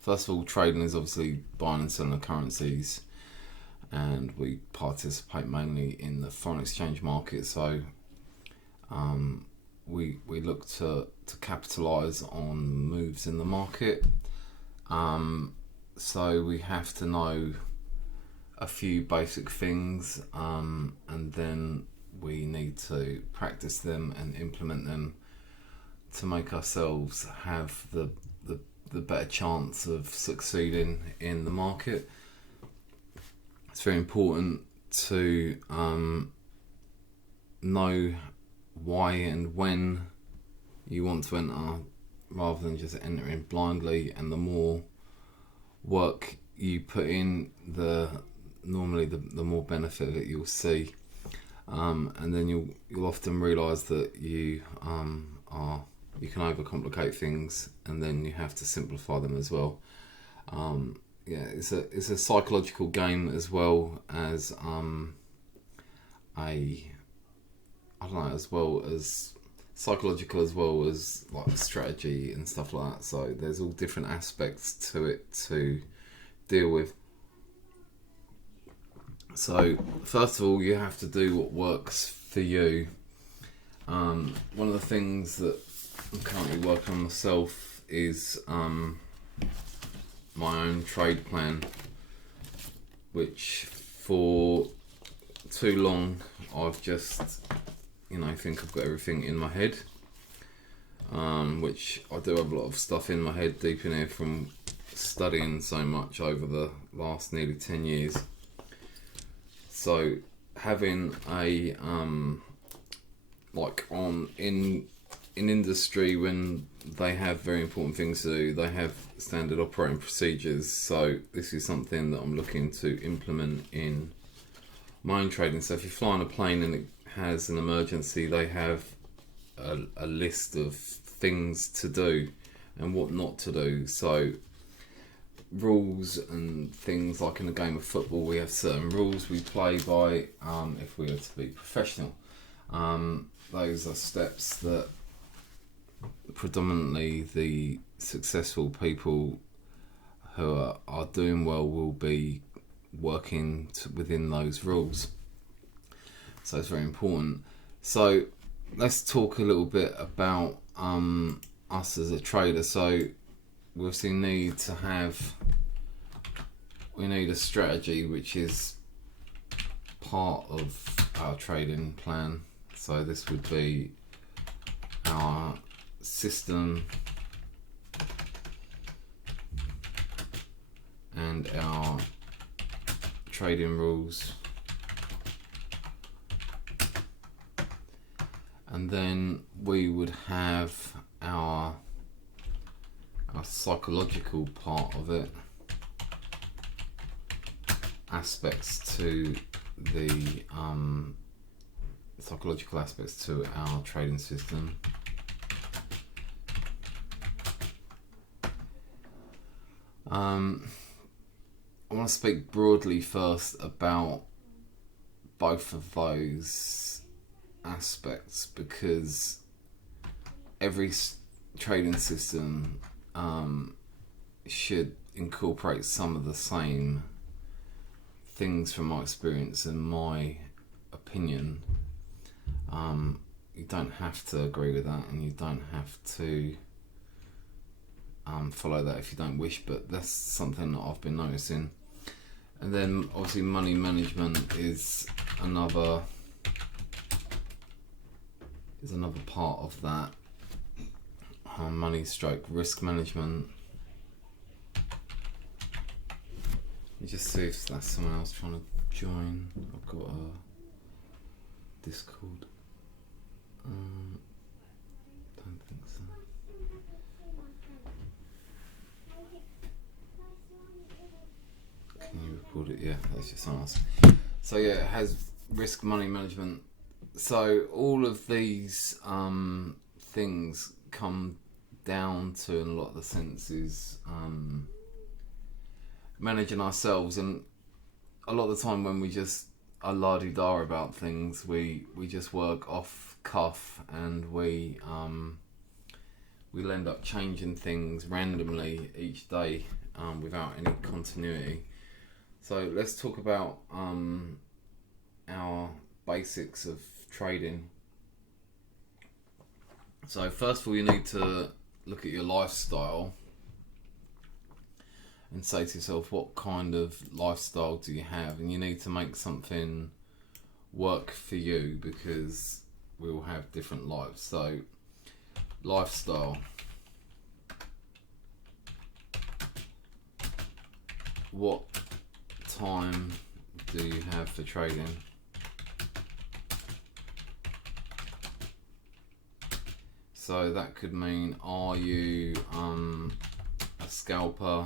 first of all, trading is obviously buying and selling of currencies, and we participate mainly in the foreign exchange market. So we look to capitalise on moves in the market. So we have to know a few basic things, and then we need to practice them and implement them to make ourselves have the better chance of succeeding in the market. It's very important to know why and when you want to enter, rather than just entering blindly. And the more work you put in, the more benefit that you'll see, and then you'll often realise that you can overcomplicate things, and then you have to simplify them as well. It's a psychological game as well as psychological as well as like strategy and stuff like that. So there's all different aspects to it to deal with. So first of all, you have to do what works for you. One of the things that I'm currently working on myself is my own trade plan, which for too long I've just think I've got everything in my head, which I do have a lot of stuff in my head deep in here from studying so much over the last nearly 10 years. So having a in industry, when they have very important things to do, they have standard operating procedures. So this is something that I'm looking to implement in my own trading. So if you fly on a plane and it has an emergency, they have a list of things to do and what not to do. So rules and things like in a game of football, we have certain rules we play by if we are to be professional. Those are steps that predominantly the successful people who are doing well will be working within those rules. So it's very important. So let's talk a little bit about us as a trader. So we obviously need a strategy which is part of our trading plan. So this would be our system and our trading rules, and then we would have our psychological part of it, aspects to the psychological aspects to our trading system. I want to speak broadly first about both of those aspects, because every trading system should incorporate some of the same things from my experience and my opinion. You don't have to agree with that, and you don't have to follow that if you don't wish, but that's something that I've been noticing. And then obviously money management is another part of that. Money stroke risk management. Let me just see if that's someone else trying to join. I've got a Discord. Don't think so. Can you record it? Yeah, that's just someone else. So yeah, it has risk, money management. So all of these things come down to, in a lot of the senses, managing ourselves. And a lot of the time when we just are la-di-da about things, we just work off cuff, and we'll end up changing things randomly each day, without any continuity. So let's talk about our basics of trading. So first of all, you need to look at your lifestyle and say to yourself, what kind of lifestyle do you have? And you need to make something work for you, because we all have different lives. So lifestyle. What time do you have for trading? So that could mean, are you a scalper?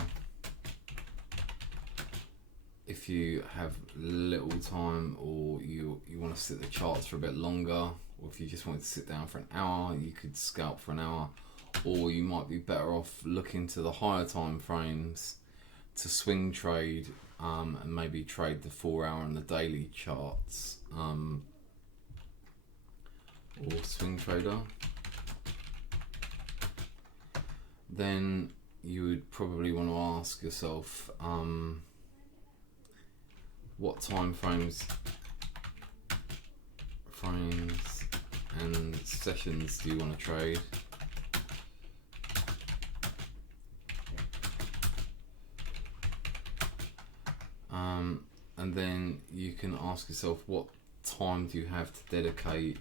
If you have little time, or you want to sit the charts for a bit longer, or if you just want to sit down for an hour, you could scalp for an hour. Or you might be better off looking to the higher time frames to swing trade, and maybe trade the 4 hour and the daily charts, or swing trader. Then you would probably want to ask yourself, what time frames and sessions do you want to trade? And then you can ask yourself, what time do you have to dedicate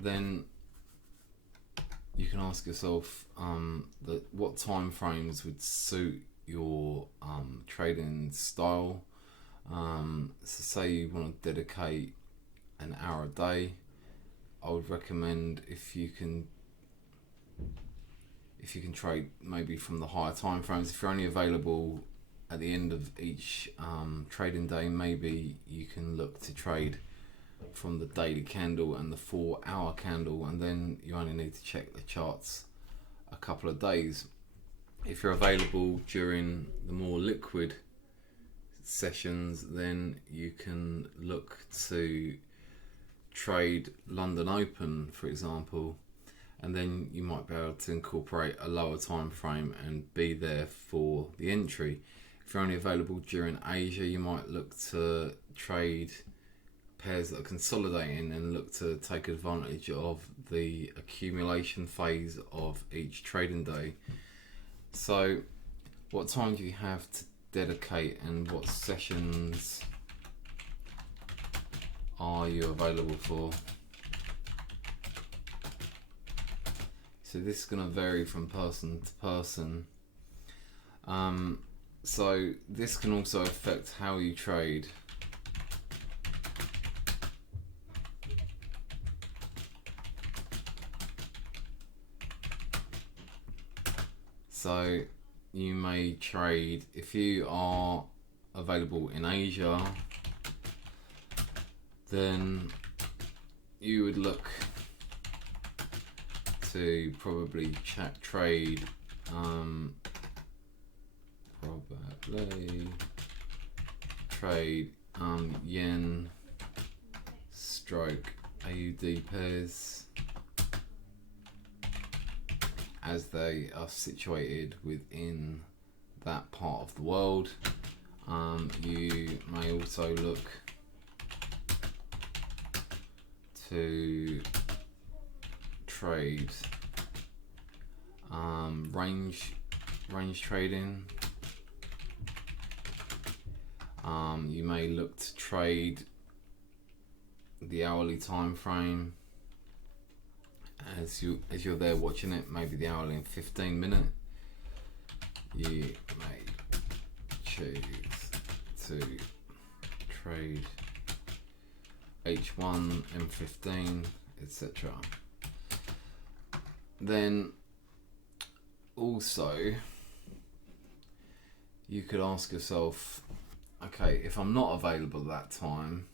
then you can ask yourself what time frames would suit your trading style. So say you want to dedicate an hour a day, I would recommend, if you can trade maybe from the higher time frames. If you're only available at the end of each trading day, maybe you can look to trade from the daily candle and the 4 hour candle, and then you only need to check the charts a couple of days. If you're available during the more liquid sessions, then you can look to trade London Open, for example, and then you might be able to incorporate a lower time frame and be there for the entry. If you're only available during Asia, you might look to trade pairs that are consolidating and look to take advantage of the accumulation phase of each trading day. So what time do you have to dedicate, and what sessions are you available for? So this is going to vary from person to person. So this can also affect how you trade. So you may trade, if you are available in Asia, then you would look to probably trade yen stroke AUD pairs, as they are situated within that part of the world. You may also look to trade range trading. You may look to trade the hourly time frame as you're there watching it, maybe the hourly in 15 minute. You may choose to trade H1, M15, etc. Then also you could ask yourself, okay, if I'm not available at that time,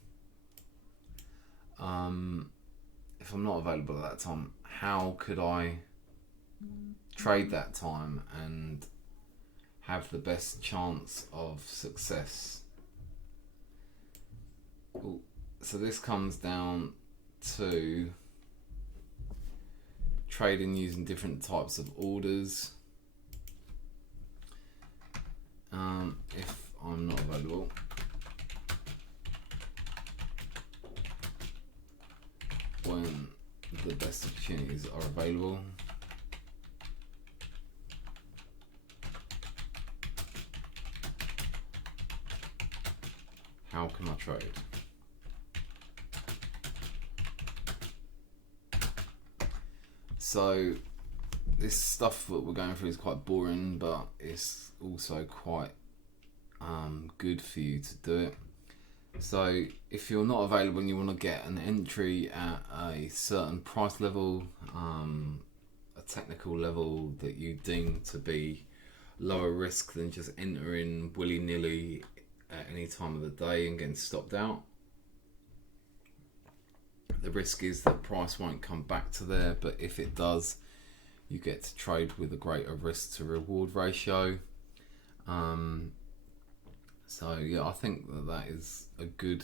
how could I trade that time and have the best chance of success? So this comes down to trading using different types of orders. If I'm not available, when the best opportunities are available. How can I trade? So this stuff that we're going through is quite boring, but it's also quite good for you to do it. So if you're not available and you want to get an entry at a certain price level, a technical level that you deem to be lower risk than just entering willy-nilly at any time of the day and getting stopped out, the risk is that price won't come back to there, but if it does, you get to trade with a greater risk to reward ratio. So yeah, I think that is a good,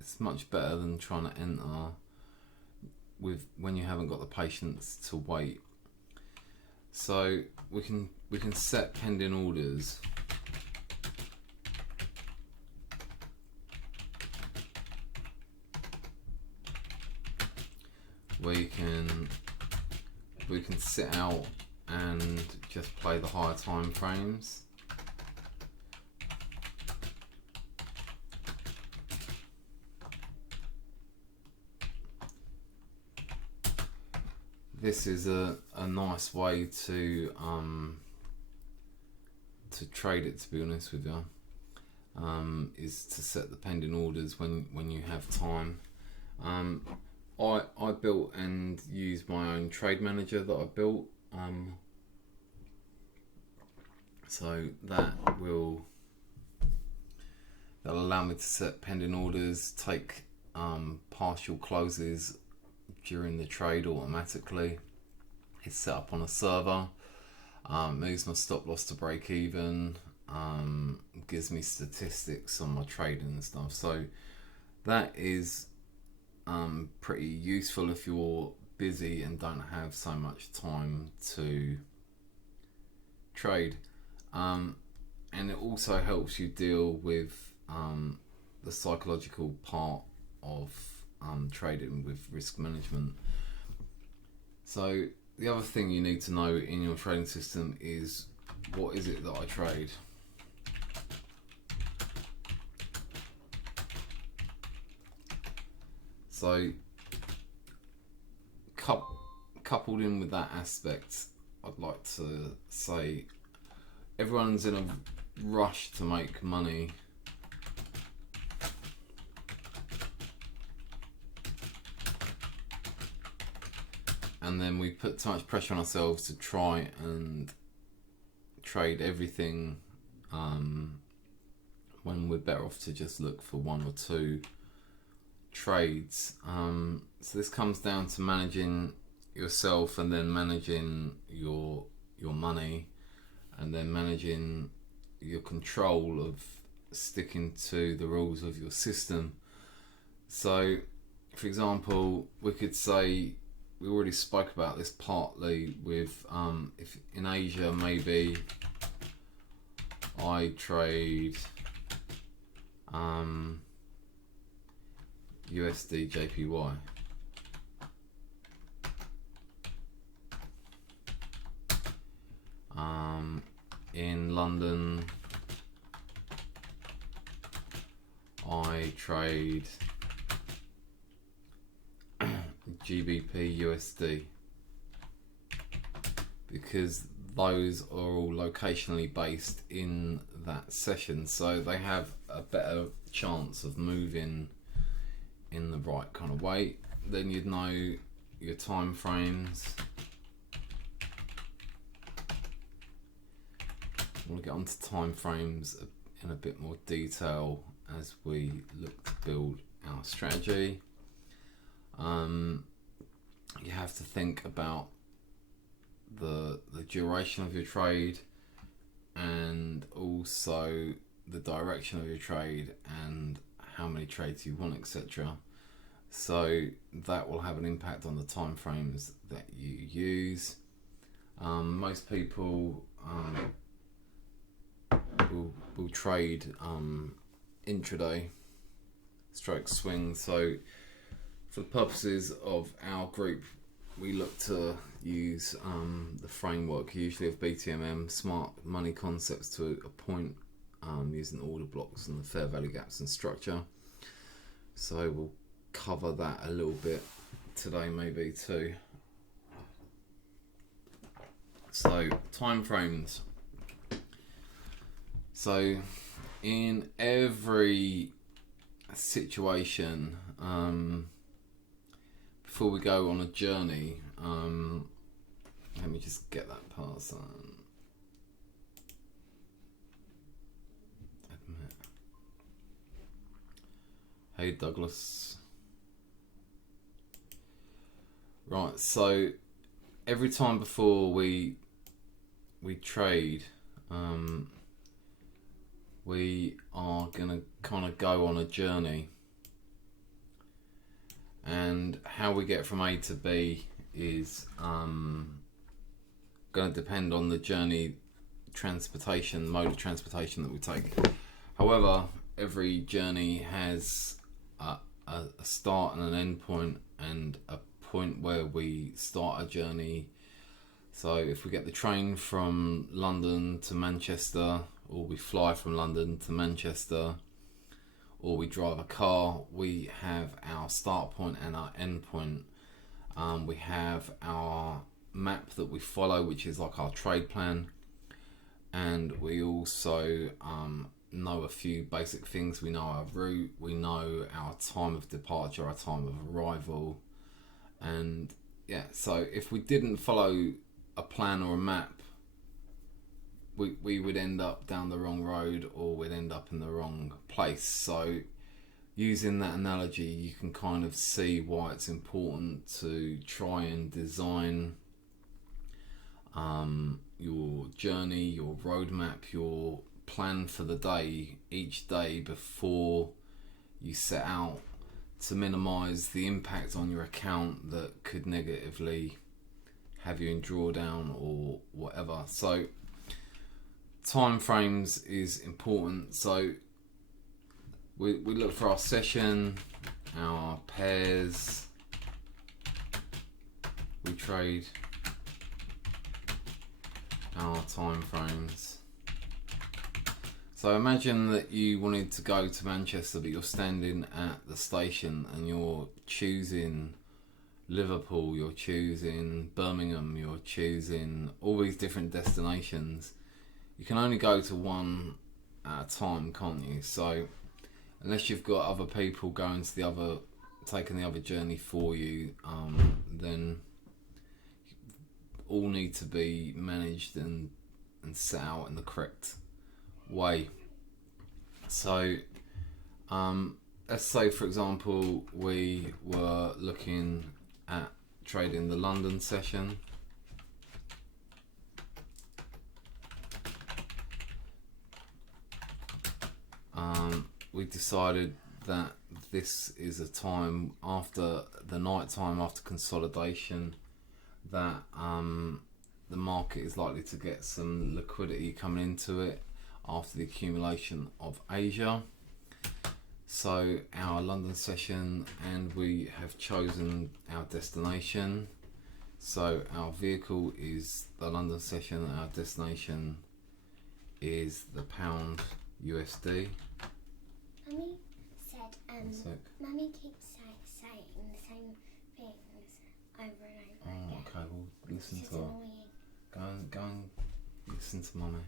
it's much better than trying to enter when you haven't got the patience to wait. So we can set pending orders. We can sit out and just play the higher time frames. This is a nice way to trade it, to be honest with you, is to set the pending orders when you have time. I built and used my own trade manager that I built, so that'll allow me to set pending orders, take partial closes during the trade automatically. It's set up on a server, moves my stop loss to break even, gives me statistics on my trading and stuff. So that is pretty useful if you're busy and don't have so much time to trade, and it also helps you deal with the psychological part of trading with risk management. So the other thing you need to know in your trading system is, what is it that I trade? So coupled in with that aspect, I'd like to say everyone's in a rush to make money. And then we put too much pressure on ourselves to try and trade everything, when we're better off to just look for one or two trades. So this comes down to managing yourself, and then managing your money, and then managing your control of sticking to the rules of your system. So for example, we could say, we already spoke about this partly with if in Asia, maybe I trade USD JPY. In London, I trade GBP USD, because those are all locationally based in that session, so they have a better chance of moving in the right kind of way. Then you'd know your time frames. We'll get onto time frames in a bit more detail as we look to build our strategy. You have to think about the duration of your trade, and also the direction of your trade, and how many trades you want, etc. So that will have an impact on the time frames that you use. Most people will trade intraday stroke swing. So for the purposes of our group, we look to use the framework usually of BTMM, smart money concepts to a point, using order blocks and the fair value gaps and structure. So we'll cover that a little bit today, maybe too. So time frames. So in every situation, before we go on a journey, let me just get that pass on. Admit. Hey Douglas. Right, so every time before we trade, we are gonna kind of go on a journey, and how we get from A to B is going to depend on the journey transportation, mode of transportation that we take. However, every journey has a start and an end point, and a point where we start a journey. So if we get the train from London to Manchester, or we fly from London to Manchester, or we drive a car, we have our start point and our end point. We have our map that we follow, which is like our trade plan, and we also know a few basic things. We know our route, we know our time of departure, our time of arrival, and yeah, so if we didn't follow a plan or a map, we would end up down the wrong road, or we'd end up in the wrong place. So using that analogy, you can kind of see why it's important to try and design your journey, your roadmap, your plan for the day, each day before you set out, to minimize the impact on your account that could negatively have you in drawdown or whatever. So time frames is important. So we look for our session, our pairs, we trade our time frames. So imagine that you wanted to go to Manchester, but you're standing at the station and you're choosing Liverpool, you're choosing Birmingham, you're choosing all these different destinations. You can only go to one at a time, can't you? So unless you've got other people going to the other, taking the other journey for you, then all need to be managed and set out in the correct way. So let's say, for example, we were looking at trading the London session. We decided that this is a time after the night time, after consolidation, that the market is likely to get some liquidity coming into it after the accumulation of Asia. So our London session, and we have chosen our destination. So our vehicle is the London session, our destination is the pound USD. Mummy said, Mummy keeps saying the same things over and over again. Okay, well listen It's to her. annoying. Go and listen to Mummy.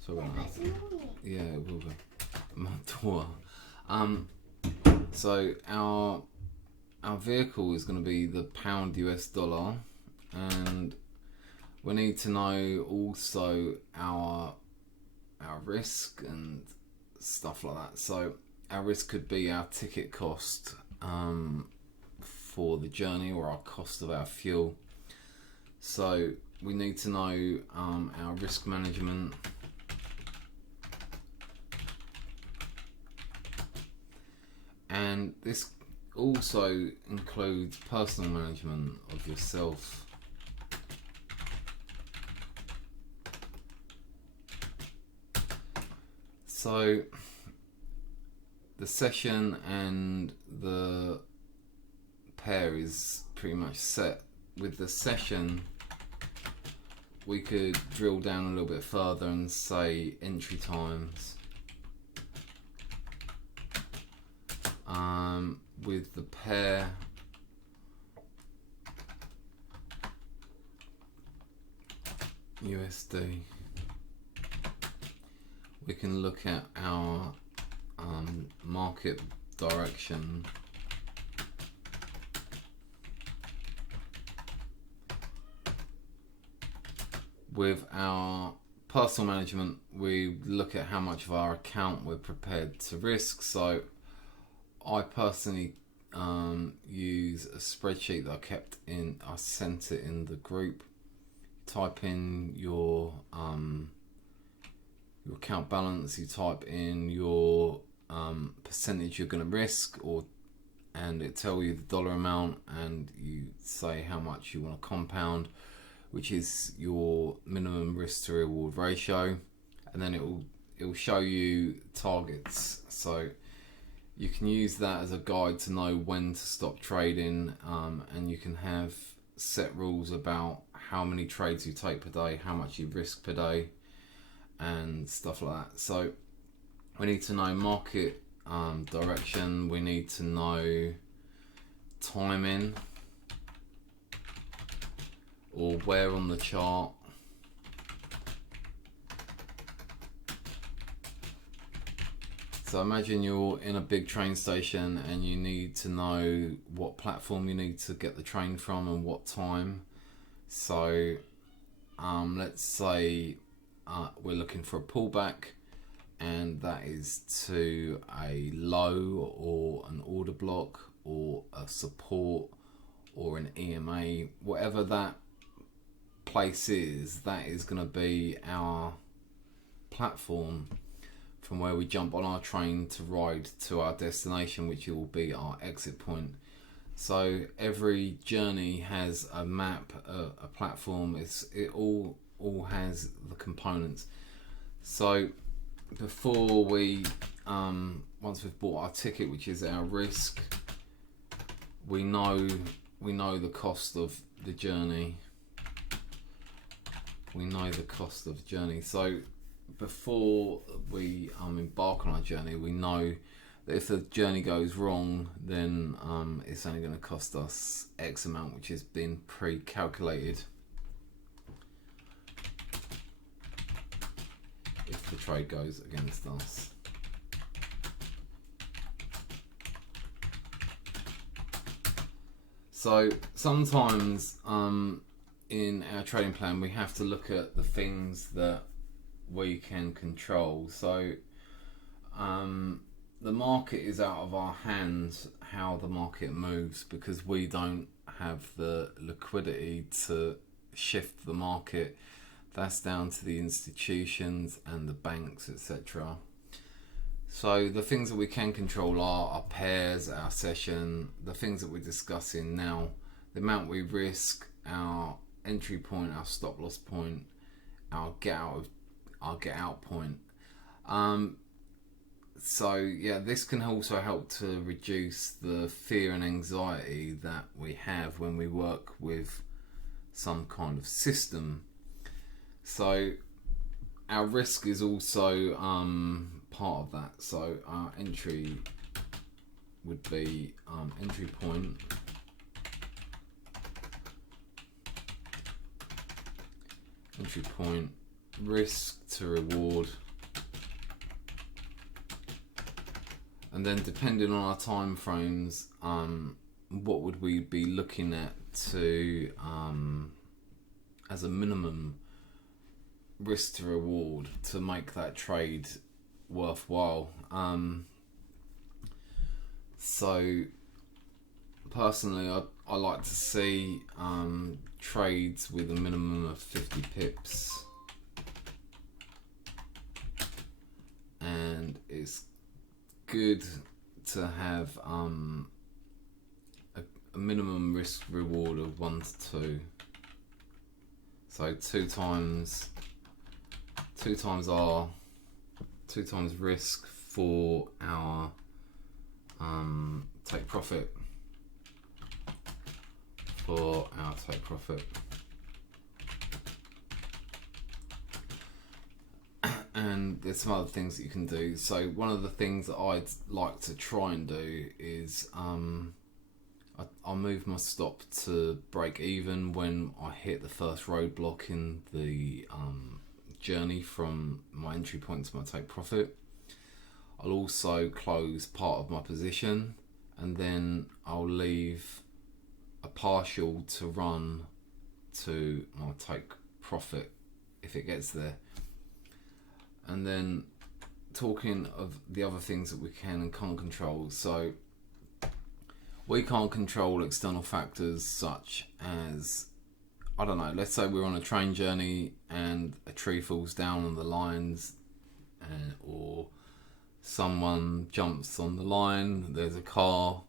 Sorry No, about that's that. annoying. Yeah, it will be. My daughter. So our vehicle is going to be the pound US dollar, and we need to know also our risk and stuff like that. So our risk could be our ticket cost for the journey, or our cost of our fuel. So we need to know our risk management. And this also includes personal management of yourself. So the session and the pair is pretty much set. With the session, we could drill down a little bit further and say entry times. With the pair, USD, we can look at our market direction. With our personal management, we look at how much of our account we're prepared to risk. So I personally use a spreadsheet that I sent it in the group. Type in your account balance, you type in your percentage you're going to risk, and it tells you the dollar amount, and you say how much you want to compound, which is your minimum risk to reward ratio, and then it will show you targets. So you can use that as a guide to know when to stop trading, and you can have set rules about how many trades you take per day, how much you risk per day, and stuff like that. So we need to know market direction, we need to know timing, or where on the chart. So imagine you're in a big train station and you need to know what platform you need to get the train from and what time. So let's say we're looking for a pullback, and that is to a low or an order block or a support or an EMA, whatever that place is, that is going to be our platform from where we jump on our train to ride to our destination, which will be our exit point. So every journey has a map, a platform. It all has the components. So before we once we've bought our ticket, which is our risk, we know the cost of the journey. We know the cost of the journey. So before we embark on our journey, we know that if the journey goes wrong, then it's only going to cost us X amount, which has been pre-calculated if the trade goes against us. So sometimes in our trading plan, we have to look at the things that we can control. So the market is out of our hands, how the market moves, because we don't have the liquidity to shift the market. That's down to the institutions and the banks, etc. So the things that we can control are our pairs, our session, the things that we're discussing now, the amount we risk, our entry point, our stop loss point, our get out point. So yeah, this can also help to reduce the fear and anxiety that we have when we work with some kind of system. So our risk is also part of that. So our entry would be entry point, risk to reward, and then depending on our time frames, what would we be looking at to as a minimum risk to reward to make that trade worthwhile. So personally, I like to see trades with a minimum of 50 pips, and it's good to have a minimum risk reward of 1 to 2. So two times risk for our take profit. And there's some other things that you can do. So one of the things that I'd like to try and do is I'll move my stop to break even when I hit the first roadblock in the journey from my entry point to my take profit. I'll also close part of my position, and then I'll leave a partial to run to my take profit if it gets there. And then talking of the other things that we can and can't control. So we can't control external factors such as, I don't know, let's say we're on a train journey and a tree falls down on the lines, or someone jumps on the line, there's a car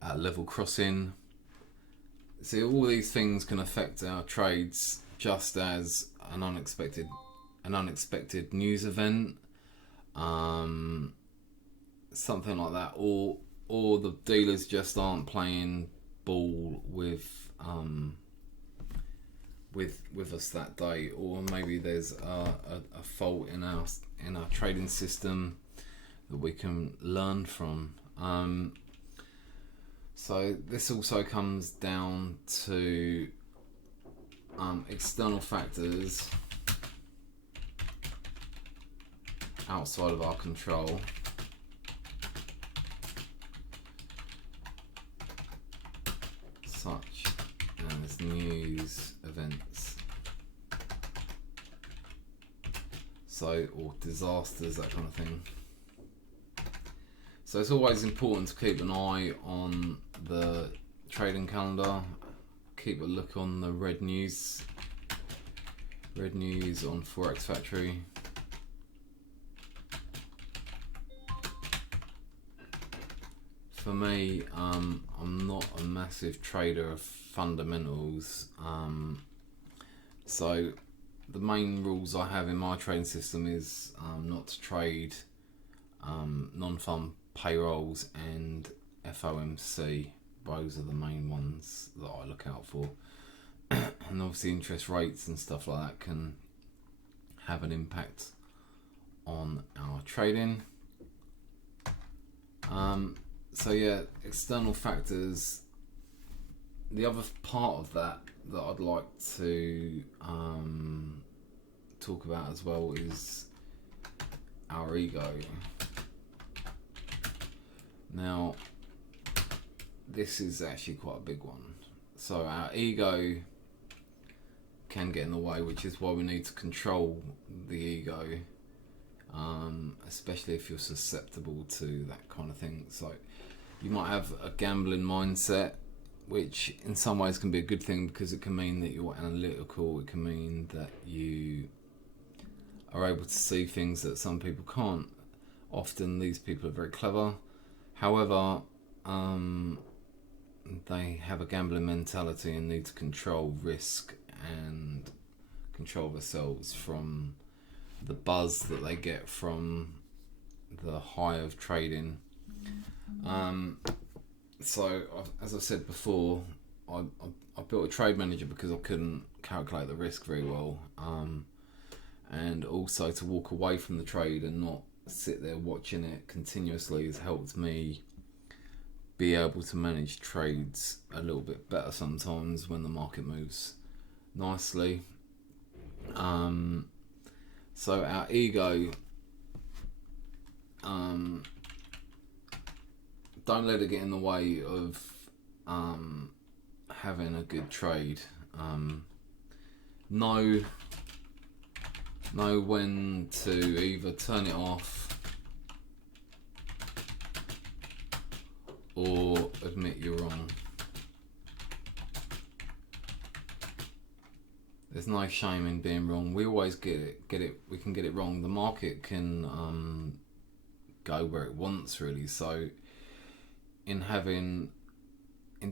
at a level crossing. See, all these things can affect our trades, just as an unexpected news event, something like that, or the dealers just aren't playing ball with us that day, or maybe there's a fault in our trading system that we can learn from. So this also comes down to external factors outside of our control, such as news events, or disasters, that kind of thing. So it's always important to keep an eye on the trading calendar, keep a look on the red news on Forex Factory. For me, I'm not a massive trader of fundamentals, so the main rules I have in my trading system is not to trade non-farm payrolls and FOMC. Those are the main ones that I look out for. And obviously interest rates and stuff like that can have an impact on our trading. So yeah, external factors. The other part of that I'd like to talk about as well is our ego. Now, this is actually quite a big one. So our ego can get in the way, which is why we need to control the ego, especially if you're susceptible to that kind of thing. So you might have a gambling mindset, which in some ways can be a good thing because it can mean that you're analytical. It can mean that you are able to see things that some people can't. Often these people are very clever. However, they have a gambling mentality and need to control risk and control themselves from the buzz that they get from the high of trading. So as I said before, I built a trade manager because I couldn't calculate the risk very well, and also to walk away from the trade and not sit there watching it continuously has helped me be able to manage trades a little bit better sometimes when the market moves nicely. So our ego, don't let it get in the way of having a good trade. Know when to either turn it off or admit you're wrong. There's no shame in being wrong. We always get it. We can get it wrong. The market can go where it wants, really. So in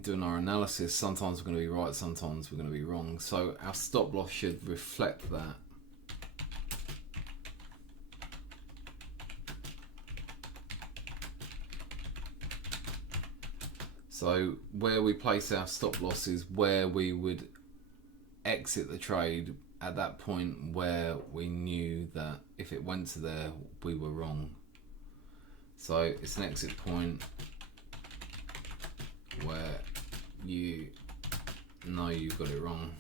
doing our analysis, sometimes we're going to be right, sometimes we're going to be wrong. So our stop loss should reflect that. So where we place our stop loss is where we would exit the trade at that point where we knew that if it went to there, we were wrong. So it's an exit point where you know you've got it wrong.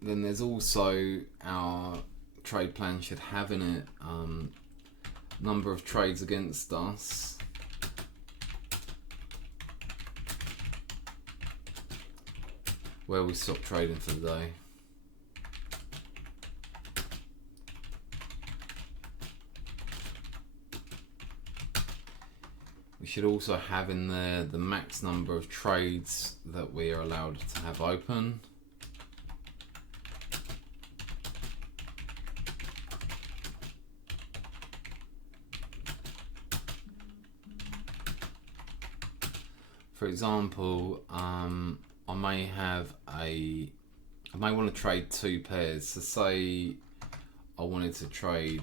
Then there's also our trade plan should have in it number of trades against us, where we stop trading for the day. We should also have in there the max number of trades that we are allowed to have open. For example, I may want to trade two pairs. So say I wanted to trade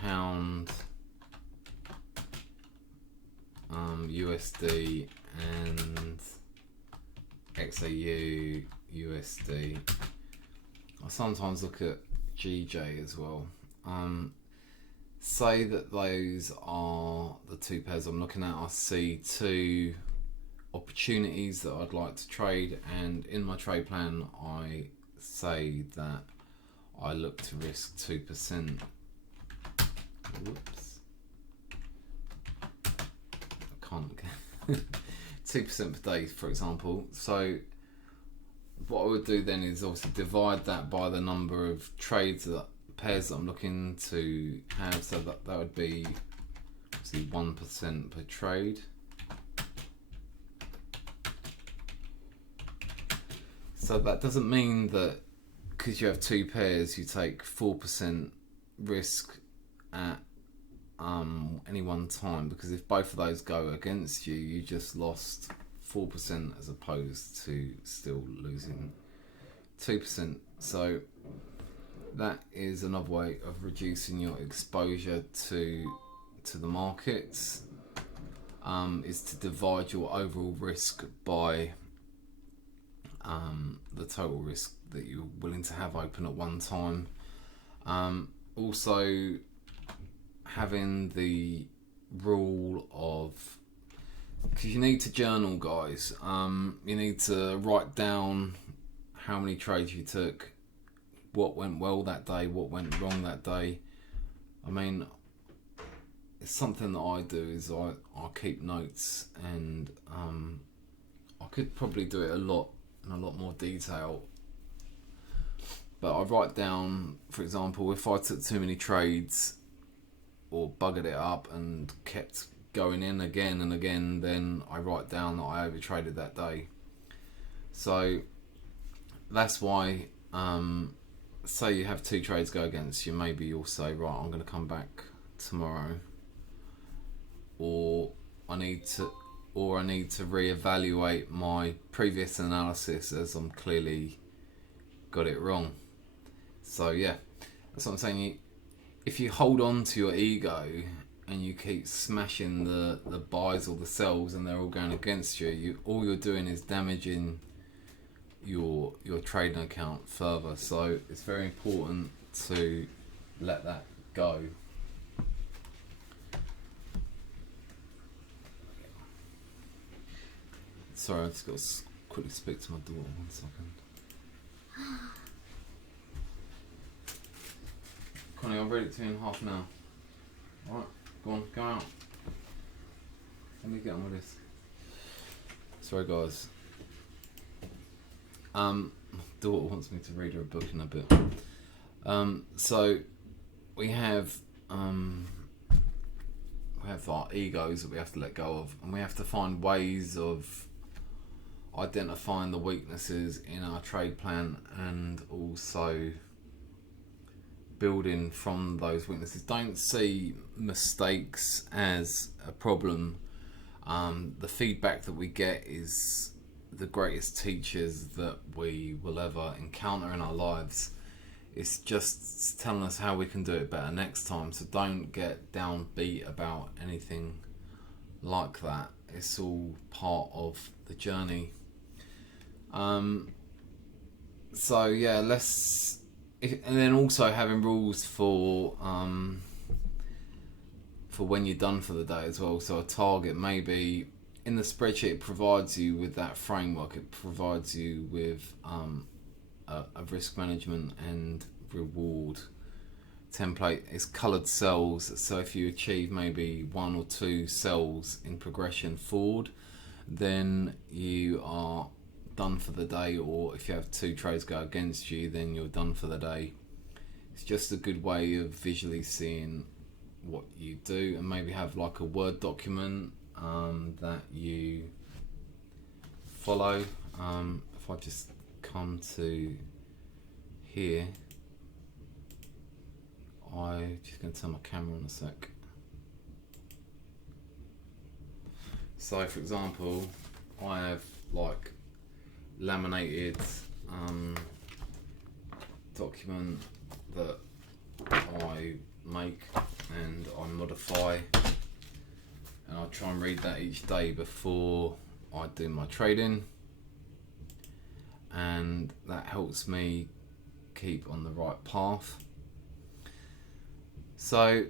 pound USD and XAU USD. I sometimes look at GJ as well. Say that those are the two pairs I'm looking at. I see two opportunities that I'd like to trade, and in my trade plan I say that I look to risk 2%. Whoops. I can't. 2% per day, for example. So what I would do then is obviously divide that by the number of trades, pairs that I'm looking to have. So that would be obviously 1% per trade. So that doesn't mean that because you have two pairs you take 4% risk at any one time, because if both of those go against you, you just lost 4% as opposed to still losing 2%. So that is another way of reducing your exposure to the markets, is to divide your overall risk by the total risk that you're willing to have open at one time. Also having the rule of, because you need to journal, guys, you need to write down how many trades you took, what went well that day, what went wrong that day. I mean, it's something that I do is I keep notes, and I could probably do it in a lot more detail, but I write down, for example, if I took too many trades or buggered it up and kept going in again and again, then I write down that I overtraded that day. So that's why, say you have two trades go against you, maybe you'll say, right, I'm going to come back tomorrow, or I need to reevaluate my previous analysis as I'm clearly got it wrong. So yeah, that's what I'm saying. If you hold on to your ego and you keep smashing the buys or the sells and they're all going against you, all you're doing is damaging your trading account further. So it's very important to let that go. Sorry, I just got to quickly speak to my daughter. 1 second. Connie, I'll read it to you in half an hour. Alright, go on, go out. Let me get on with this. Sorry, guys. My daughter wants me to read her a book in a bit. So we have our egos that we have to let go of, and we have to find ways of identifying the weaknesses in our trade plan, and also building from those weaknesses. Don't see mistakes as a problem. The feedback that we get is the greatest teachers that we will ever encounter in our lives. It's just telling us how we can do it better next time. So don't get downbeat about anything like that. It's all part of the journey. So yeah, and then also having rules for when you're done for the day as well. So a target, maybe in the spreadsheet, it provides you with that framework. It provides you with a risk management and reward template. It's coloured cells, so if you achieve maybe 1 or 2 cells in progression forward, then you are done for the day, or if you have 2 trades go against you, then you're done for the day. It's just a good way of visually seeing what you do, and maybe have like a Word document that you follow. If I just come to here, I'm just going to turn my camera on a sec. So for example, I have like laminated document that I make and I modify, and I try and read that each day before I do my trading, and that helps me keep on the right path. So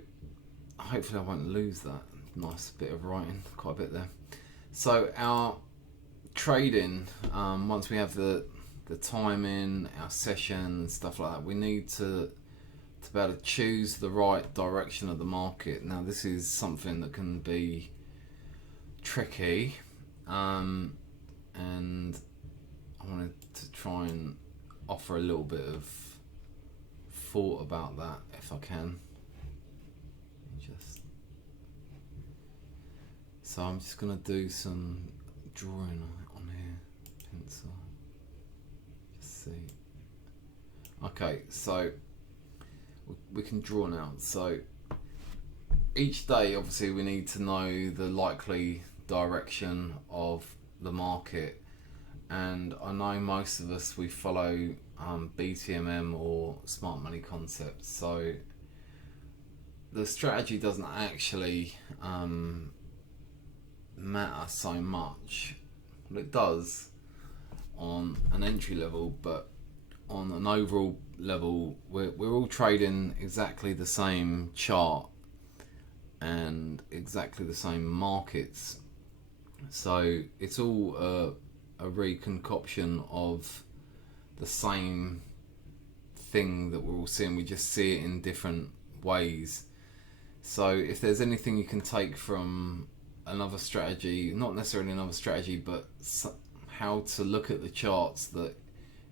hopefully I won't lose that nice bit of writing, quite a bit there. So our trading, once we have the timing, our session and stuff like that, we need to be able to choose the right direction of the market. Now this is something that can be tricky, and I wanted to try and offer a little bit of thought about that if I can. So I'm just going to do some drawing on here, pencil, just see. Okay, so we can draw now. So each day obviously we need to know the likely direction of the market, and I know most of us, we follow BTMM or smart money concepts, so the strategy doesn't actually matter so much. Well, it does on an entry level, but on an overall level, we're all trading exactly the same chart and exactly the same markets. So it's all a reconcoction of the same thing that we're all seeing. We just see it in different ways. So if there's anything you can take from another strategy, not necessarily another strategy, but how to look at the charts that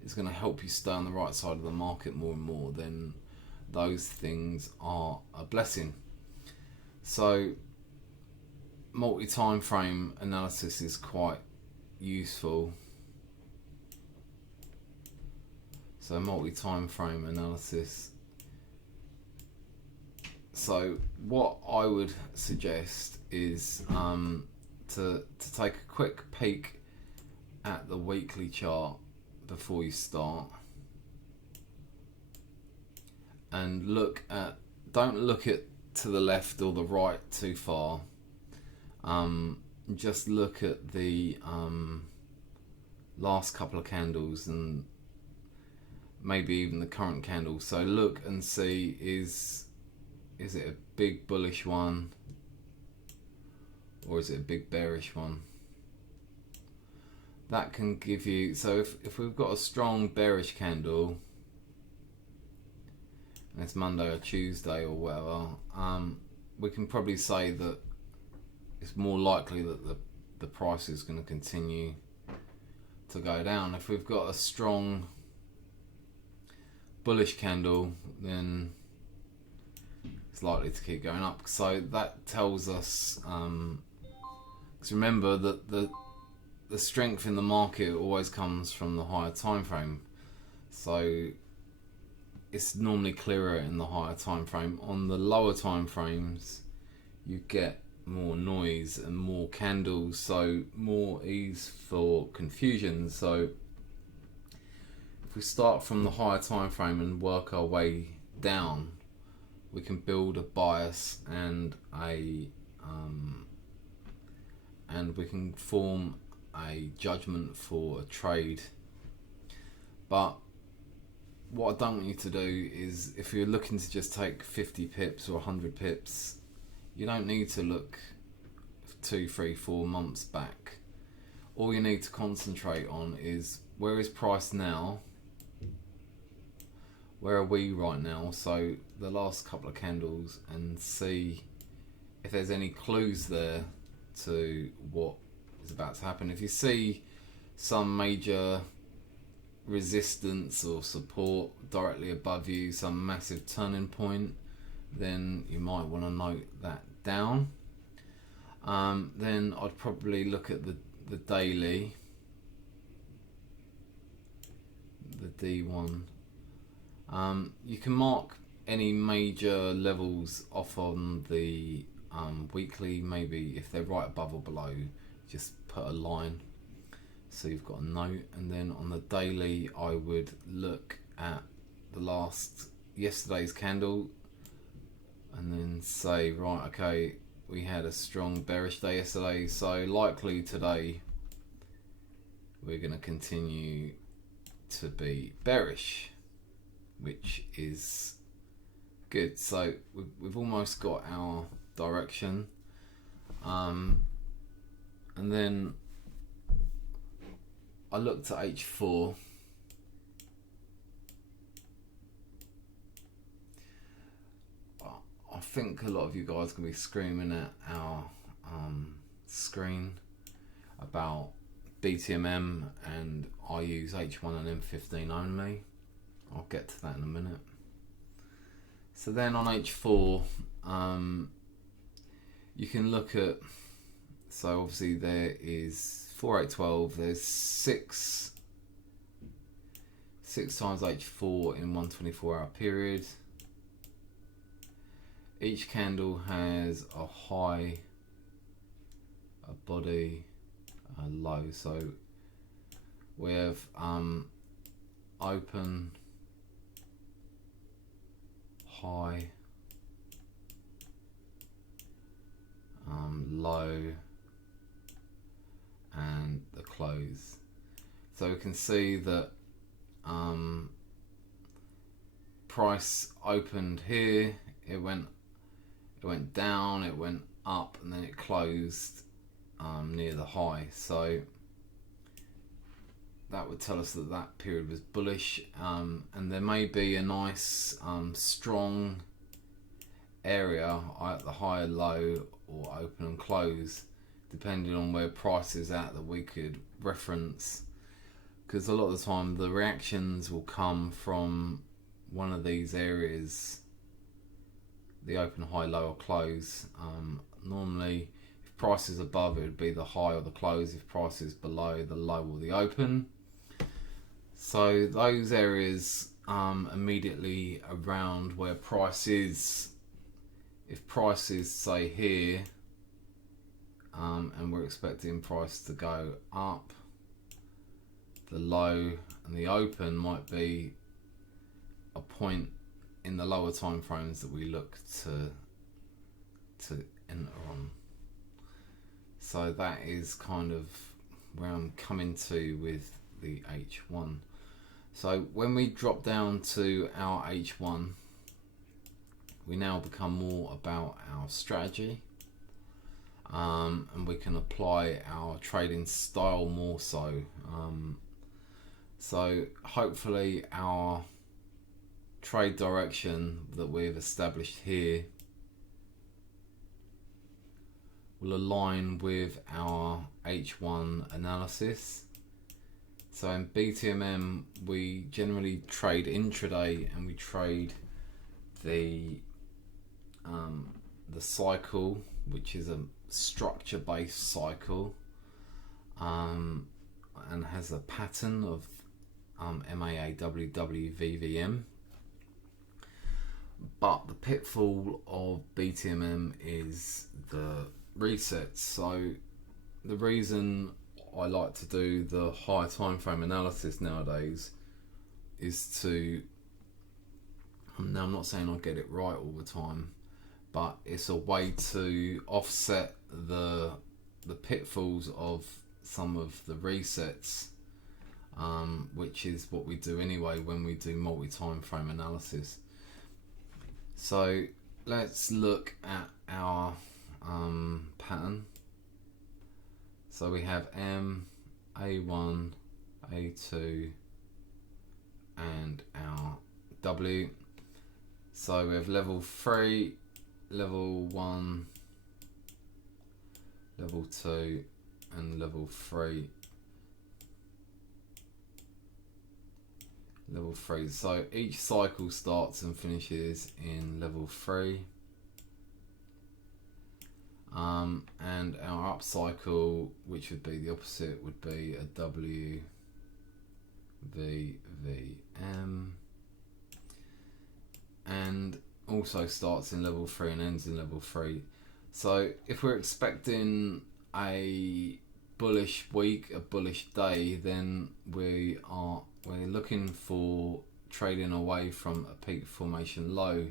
is going to help you stay on the right side of the market more and more, then those things are a blessing. So multi-time frame analysis is quite useful. So multi-time frame analysis. So what I would suggest is to take a quick peek at the weekly chart before you start, and don't look at to the left or the right too far. Just look at the last couple of candles and maybe even the current candle. So look and see, is it a big bullish one or is it a big bearish one? That can give you, so if we've got a strong bearish candle, and it's Monday or Tuesday or whatever, we can probably say that it's more likely that the price is going to continue to go down. If we've got a strong bullish candle, then it's likely to keep going up. So that tells us, because remember that the strength in the market always comes from the higher time frame. So it's normally clearer in the higher time frame. On the lower time frames, you get more noise and more candles, so more ease for confusion. So if we start from the higher time frame and work our way down, we can build a bias and we can form a judgment for a trade. But what I don't want you to do is, if you're looking to just take 50 pips or 100 pips, you don't need to look 2, 3, 4 months back. All you need to concentrate on is, where is price now? Where are we right now? So the last couple of candles, and see if there's any clues there to what is about to happen. If you see some major resistance or support directly above you, some massive turning point, then you might want to note that down. Then I'd probably look at the daily, the D1. You can mark any major levels off on the weekly. Maybe if they're right above or below, just put a line so you've got a note. And then on the daily, I would look at yesterday's candle and then say, right, okay, we had a strong bearish day yesterday, so likely today we're going to continue to be bearish, which is good. So we've almost got our direction, and then I looked at H4. I think a lot of you guys can be screaming at our screen about BTMM, and I use H1 and M15 only. I'll get to that in a minute. So then on H4, you can look at, so obviously there is 4, 8, 12, there's 6 times H4 in one 24-hour period. Each candle has a high, a body, a low. So we have open, high, low, and the close. So we can see that price opened here, it went down, it went up, and then it closed near the high. So that would tell us that that period was bullish, and there may be a nice strong area at the high, low, or open and close, depending on where price is at, that we could reference, because a lot of the time the reactions will come from one of these areas, the open, high, low, or close. Normally if price is above, it would be the high or the close. If price is below, the low or the open. So those areas immediately around where price is, if price is say here, and we're expecting price to go up, the low and the open might be a point in the lower time frames that we look to enter on. So that is kind of where I'm coming to with the H1. So when we drop down to our H1, we now become more about our strategy, and we can apply our trading style more so. So hopefully our trade direction that we've established here will align with our H1 analysis. So in BTMM we generally trade intraday, and we trade the cycle, which is a structure based cycle, and has a pattern of MAA, WW, VVM. But the pitfall of BTMM is the resets. So the reason I like to do the high time frame analysis nowadays is to, now I'm not saying I get it right all the time, but it's a way to offset the pitfalls of some of the resets, which is what we do anyway when we do multi-time frame analysis. So let's look at our pattern. So we have M, A1, A2 and our W. So we have level 3, level 1, level 2 and level 3. Level 3. So each cycle starts and finishes in level 3. And our up cycle, which would be the opposite, would be a W, V, V, M. And also starts in level 3 and ends in level 3. So if we're expecting a bullish week, a bullish day, then we're looking for trading away from a peak formation low.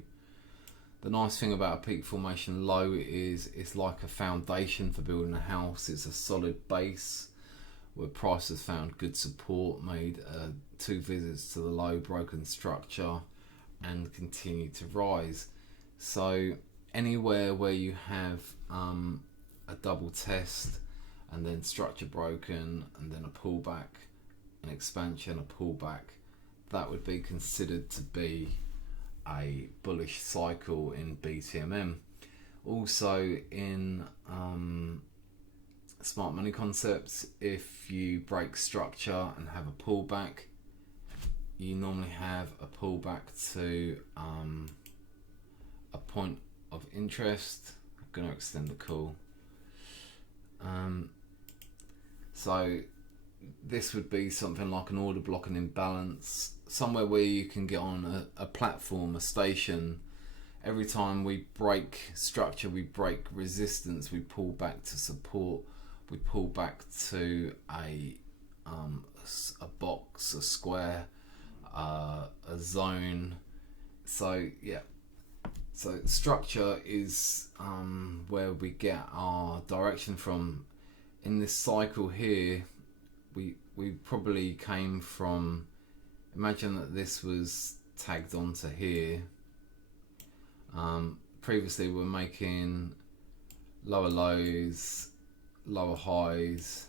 The nice thing about a peak formation low is it's like a foundation for building a house. It's a solid base where price has found good support, made 2 visits to the low, broken structure and continue to rise. So anywhere where you have a double test and then structure broken and then a pullback, an expansion, a pullback, that would be considered to be a bullish cycle in BTMM. Also in smart money concepts, if you break structure and have a pullback, you normally have a pullback to a point of interest. I'm going to extend the call. So this would be something like an order block and imbalance, somewhere where you can get on a platform, a station. Every time we break structure, we break resistance, we pull back to support, we pull back to a box, a square, a zone. So yeah, so structure is where we get our direction from. In this cycle here, we probably came from, imagine that this was tagged onto here. Previously we were making lower lows, lower highs,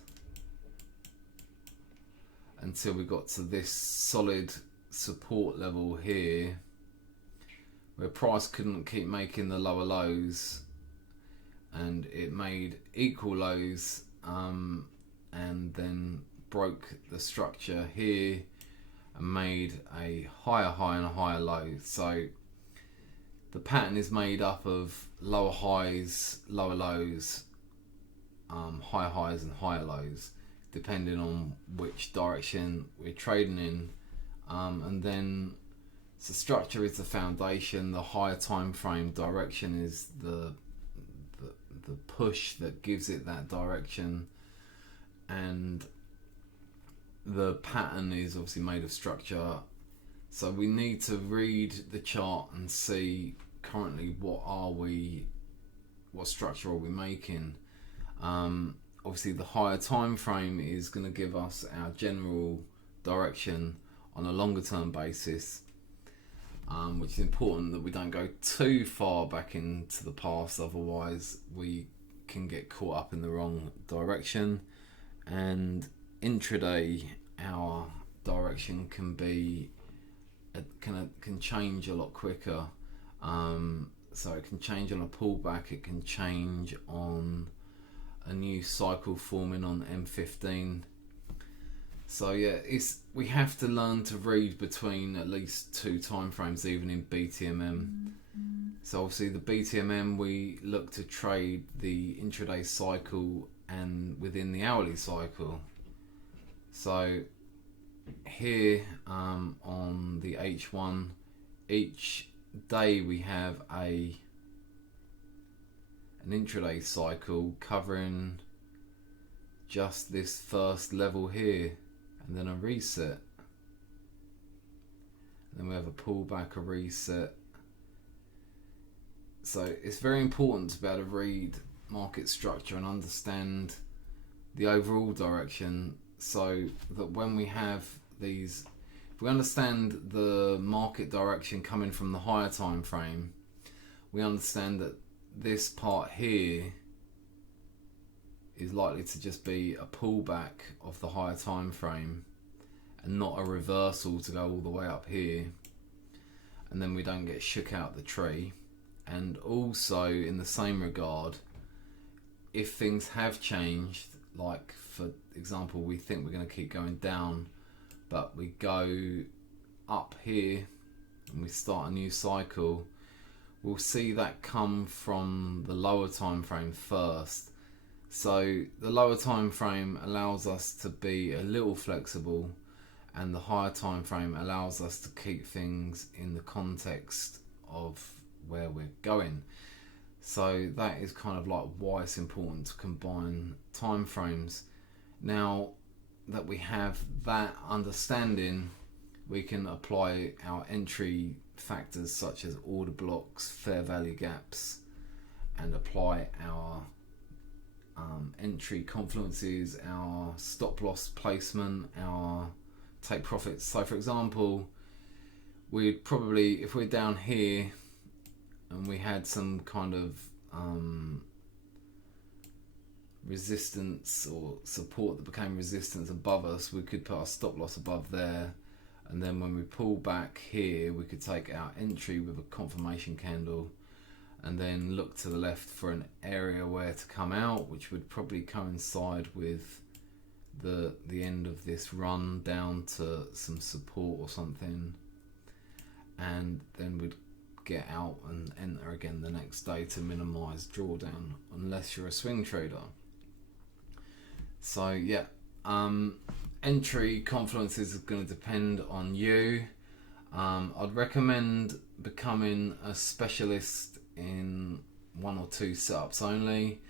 until we got to this solid support level here, where price couldn't keep making the lower lows, and it made equal lows, and then broke the structure here and made a higher high and a higher low. So the pattern is made up of lower highs, lower lows, higher highs and higher lows, depending on which direction we're trading in. And then the structure is the foundation, the higher time frame direction is the push that gives it that direction, and the pattern is obviously made of structure. So we need to read the chart and see currently what structure are we making. Obviously the higher time frame is going to give us our general direction on a longer term basis, which is important that we don't go too far back into the past, otherwise we can get caught up in the wrong direction. And intraday, our direction can be can change a lot quicker. So it can change on a pullback, it can change on a new cycle forming on M15. So yeah, we have to learn to read between at least 2 time frames, even in BTMM. So obviously the BTMM, we look to trade the intraday cycle and within the hourly cycle. So here on the H1, each day we have an intraday cycle covering just this first level here, and then a reset. And then we have a pullback, a reset. So it's very important to be able to read market structure and understand the overall direction, so that when we have these, if we understand the market direction coming from the higher time frame, we understand that this part here is likely to just be a pullback of the higher time frame and not a reversal to go all the way up here, and then we don't get shook out the tree. And also, in the same regard, if things have changed, like for example, we think we're going to keep going down, but we go up here and we start a new cycle, we'll see that come from the lower time frame first. So the lower time frame allows us to be a little flexible, and the higher time frame allows us to keep things in the context of where we're going. So that is kind of like why it's important to combine time frames. Now that we have that understanding, we can apply our entry factors such as order blocks, fair value gaps, and apply our entry confluences, our stop loss placement, our take profits. So for example, we'd probably, if we're down here and we had some kind of resistance or support that became resistance above us, we could put our stop loss above there, and then when we pull back here we could take our entry with a confirmation candle and then look to the left for an area where to come out, which would probably coincide with the end of this run down to some support or something, and then we'd get out and enter again the next day to minimize drawdown, unless you're a swing trader. So yeah, entry confluence is going to depend on you. I'd recommend becoming a specialist in one or two setups only.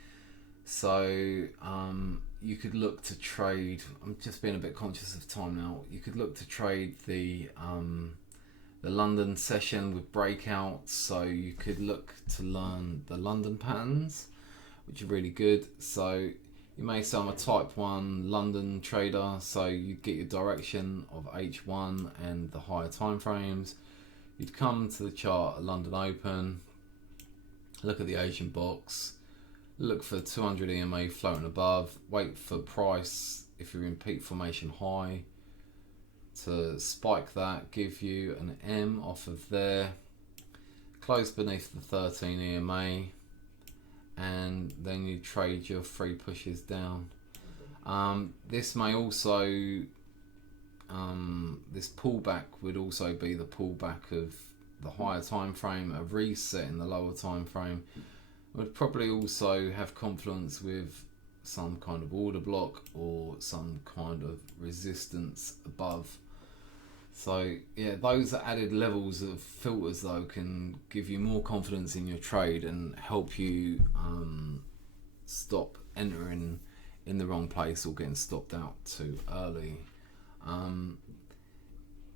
So you could look to trade, I'm just being a bit conscious of time now, you could look to trade the London session with breakouts. So you could look to learn the London patterns, which are really good. So you may say I'm a type 1 London trader, so you'd get your direction of H1 and the higher time frames. You'd come to the chart at London Open, look at the Asian box, look for 200 EMA floating above, wait for price, if you're in peak formation high, to spike that, give you an M off of there, close beneath the 13 EMA, and then you trade your 3 pushes down. This may also, this pullback would also be the pullback of the higher time frame. A reset in the lower time frame would probably also have confluence with some kind of order block or some kind of resistance above. So yeah, those added levels of filters though can give you more confidence in your trade and help you stop entering in the wrong place or getting stopped out too early.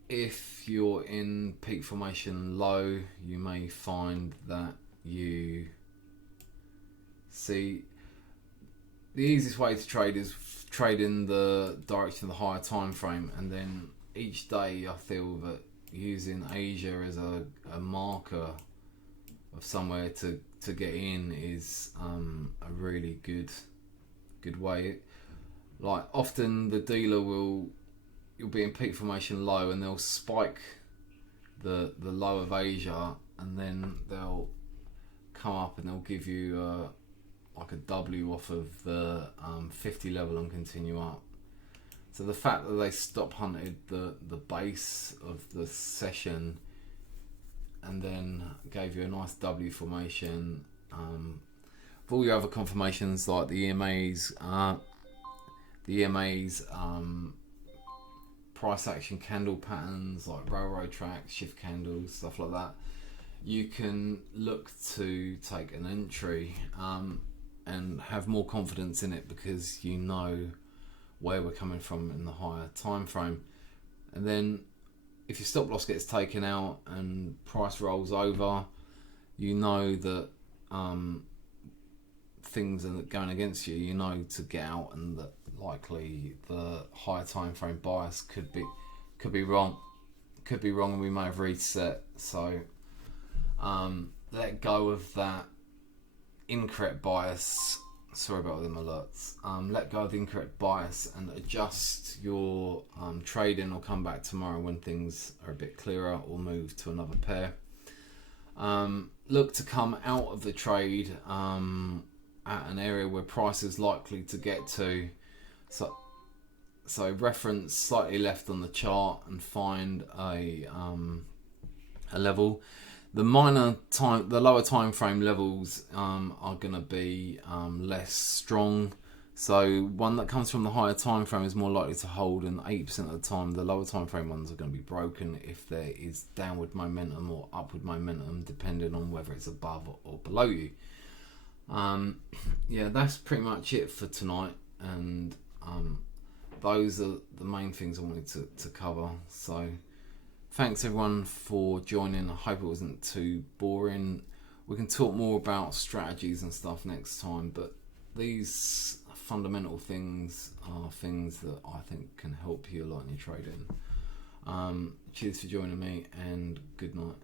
If you're in peak formation low, you may find that you see the easiest way to trade is trade in the direction of the higher time frame, and then each day I feel that using Asia as a marker of somewhere to get in is a really good way. Like often the dealer you'll be in peak formation low and they'll spike the low of Asia, and then they'll come up and they'll give you like a W off of the 50 level and continue up. So the fact that they stop hunted the base of the session and then gave you a nice W formation, for all your other confirmations like the EMAs, price action candle patterns like railroad tracks, shift candles, stuff like that, you can look to take an entry and have more confidence in it because you know where we're coming from in the higher time frame. And then if your stop loss gets taken out and price rolls over, you know that things are going against you. You know to get out, and that likely the higher time frame bias could be wrong, and we may have reset. So let go of that incorrect bias. Sorry about them alerts. Let go of the incorrect bias and adjust your trading, or come back tomorrow when things are a bit clearer, or move to another pair. Look to come out of the trade at an area where price is likely to get to. So reference slightly left on the chart and find a level. The lower time frame levels are going to be less strong. So one that comes from the higher time frame is more likely to hold, and 80% of the time the lower time frame ones are going to be broken if there is downward momentum or upward momentum, depending on whether it's above or below you. Yeah, that's pretty much it for tonight, and those are the main things I wanted to cover. So thanks everyone for joining. I hope it wasn't too boring. We can talk more about strategies and stuff next time, but these fundamental things are things that I think can help you a lot in your trading. Cheers for joining me, and good night.